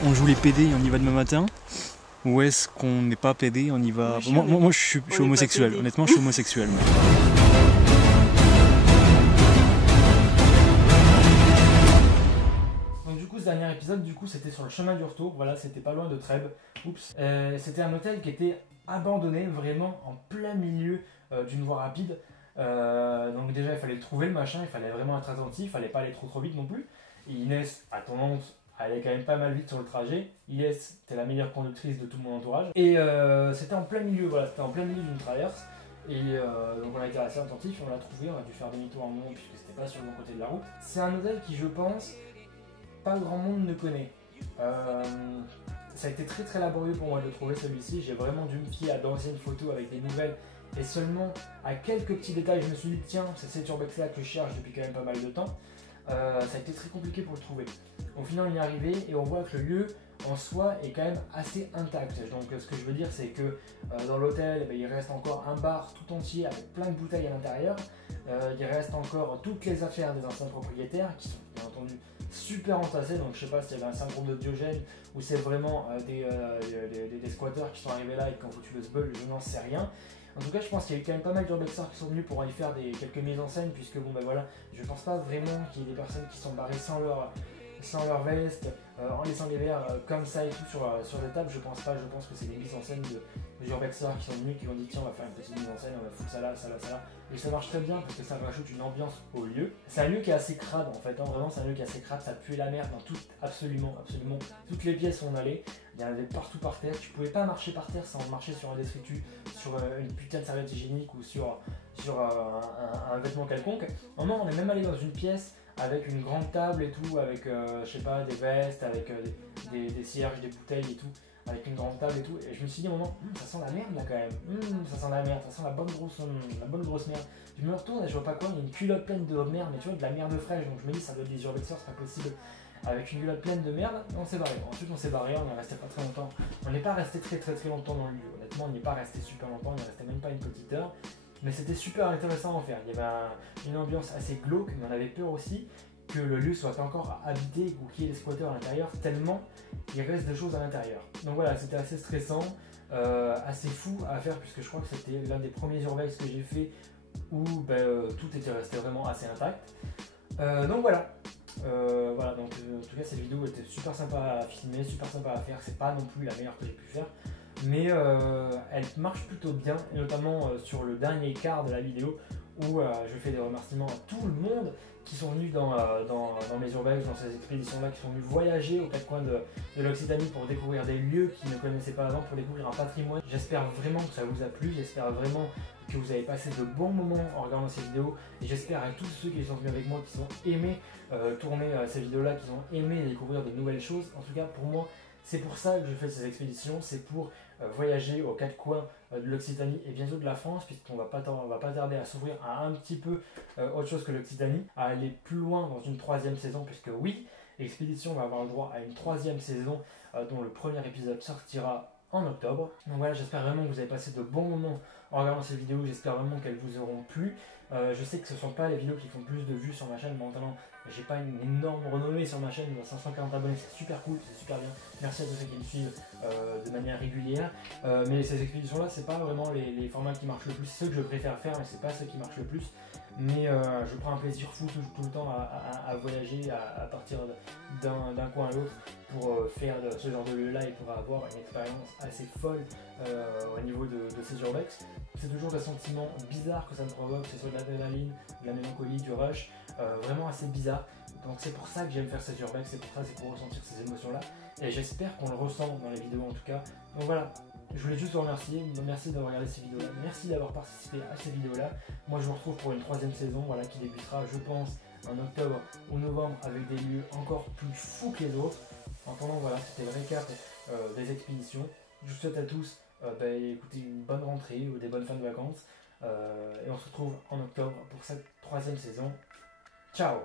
On joue les PD et on y va demain matin? Ou est-ce qu'on n'est pas PD, on y va... Moi je suis homosexuel, honnêtement je suis homosexuel. Moi. Donc du coup ce dernier épisode, c'était sur le chemin du retour, voilà, c'était pas loin de Trèbes. Oups. C'était un hôtel qui était abandonné vraiment en plein milieu d'une voie rapide. Donc déjà il fallait le trouver le machin, il fallait vraiment être attentif, il fallait pas aller trop vite non plus. Et Inès a tendance à aller quand même pas mal vite sur le trajet. Inès était la meilleure conductrice de tout mon entourage. Et c'était en plein milieu, voilà, c'était en plein milieu d'une traverse. Et donc on a été assez attentif, on l'a trouvé, on a dû faire demi-tour en moment puisque c'était pas sur le bon côté de la route. C'est un hôtel qui je pense, pas grand monde ne connaît. Ça a été très laborieux pour moi de le trouver celui-ci, j'ai vraiment dû me fier à d'anciennes photos avec des nouvelles et seulement à quelques petits détails je me suis dit tiens c'est cet urbex là que je cherche depuis quand même pas mal de temps. Ça a été très compliqué pour le trouver. Au final on y est arrivé et on voit que le lieu en soi est quand même assez intact. Donc ce que je veux dire c'est que dans l'hôtel il reste encore un bar tout entier avec plein de bouteilles à l'intérieur. Il reste encore toutes les affaires des anciens propriétaires qui sont bien entendu super entassées. Donc je sais pas s'il y avait un syndrome de Diogène ou c'est vraiment des squatteurs qui sont arrivés là et qui ont foutu le sbeul, je n'en sais rien. En tout cas, je pense qu'il y a eu quand même pas mal d'urbexeurs qui sont venus pour y faire quelques mises en scène, puisque bon ben voilà, je pense pas vraiment qu'il y ait des personnes qui sont barrées sans leur veste, en laissant des verres comme ça et tout sur les tables, je pense pas, je pense que c'est des mises en scène de urbexeurs qui sont venus, qui ont dit tiens on va faire une petite mise en scène, on va foutre ça là, et ça marche très bien parce que ça rajoute une ambiance au lieu. C'est un lieu qui est assez crade en fait, hein, vraiment c'est un lieu qui est assez crade, ça pue la merde dans absolument toutes les pièces où on allait. Il y en avait partout par terre, tu pouvais pas marcher par terre sans marcher sur un détritus, sur une putain de serviette hygiénique ou sur un vêtement quelconque. Non, on est même allé dans une pièce avec une grande table et tout, avec je sais pas, des vestes, avec des cierges, des bouteilles et tout, avec une grande table et tout, et je me suis dit à un moment, ça sent la merde là quand même, ça sent la merde, ça sent la bonne grosse merde. Je me retourne et je vois pas quoi, il y a une culotte pleine de merde, mais tu vois, de la merde fraîche, donc je me dis ça doit être des urbexeurs, c'est pas possible. Avec une culotte pleine de merde, on s'est barré. Ensuite on s'est barré, on est resté pas très longtemps. On n'est pas resté très longtemps dans le lieu. Honnêtement, on n'est pas resté super longtemps, on n'est resté même pas une petite heure. Mais c'était super intéressant à en faire. Il y avait une ambiance assez glauque, mais on avait peur aussi que le lieu soit encore habité ou qu'il y ait des squatteurs à l'intérieur, tellement il reste des choses à l'intérieur. Donc voilà, c'était assez stressant, assez fou à faire, puisque je crois que c'était l'un des premiers urbex que j'ai fait où tout était resté vraiment assez intact. Donc voilà. Donc en tout cas cette vidéo était super sympa à filmer, super sympa à faire, c'est pas non plus la meilleure que j'ai pu faire, mais elle marche plutôt bien, et notamment sur le dernier quart de la vidéo où je fais des remerciements à tout le monde qui sont venus dans mes urbex, dans ces expéditions-là, qui sont venus voyager aux quatre coins de l'Occitanie pour découvrir des lieux qu'ils ne connaissaient pas avant, pour découvrir un patrimoine. J'espère vraiment que ça vous a plu, j'espère vraiment que vous avez passé de bons moments en regardant ces vidéos, et j'espère à tous ceux qui sont venus avec moi, qui ont aimé tourner ces vidéos-là, qui ont aimé découvrir de nouvelles choses. En tout cas, pour moi, c'est pour ça que je fais ces expéditions, c'est pour voyager aux quatre coins de l'Occitanie et bientôt de la France, puisqu'on va pas tarder à s'ouvrir à un petit peu autre chose que l'Occitanie, à aller plus loin dans une 3e saison, puisque oui, l'expédition va avoir le droit à une 3e saison dont le premier épisode sortira en octobre. Donc voilà, j'espère vraiment que vous avez passé de bons moments en regardant ces vidéos, j'espère vraiment qu'elles vous auront plu. Je sais que ce ne sont pas les vidéos qui font plus de vues sur ma chaîne maintenant, j'ai pas une énorme renommée sur ma chaîne, 540 abonnés, c'est super cool, c'est super bien. Merci à tous ceux qui me suivent de manière régulière. Mais ces expéditions là, c'est pas vraiment les formats qui marchent le plus, c'est ceux que je préfère faire, mais c'est pas ceux qui marchent le plus. Mais je prends un plaisir fou tout le temps à voyager, à partir d'un coin à l'autre pour faire ce genre de lieu-là et pour avoir une expérience assez folle au niveau de ces urbex. C'est toujours des sentiments bizarres que ça me provoque, que ce soit de l'adrénaline, de la mélancolie, du rush, vraiment assez bizarre. Donc c'est pour ça que j'aime faire ces urbex, c'est pour ressentir ces émotions-là. Et j'espère qu'on le ressent dans les vidéos en tout cas. Donc voilà, je voulais juste vous remercier, merci d'avoir regardé ces vidéos-là, merci d'avoir participé à ces vidéos-là. Moi je vous retrouve pour une 3e saison, voilà, qui débutera je pense en octobre ou novembre avec des lieux encore plus fous que les autres. En attendant, voilà, c'était le récap des expéditions. Je vous souhaite à tous écoutez, une bonne rentrée ou des bonnes fins de vacances. Et on se retrouve en octobre pour cette 3e saison. Ciao!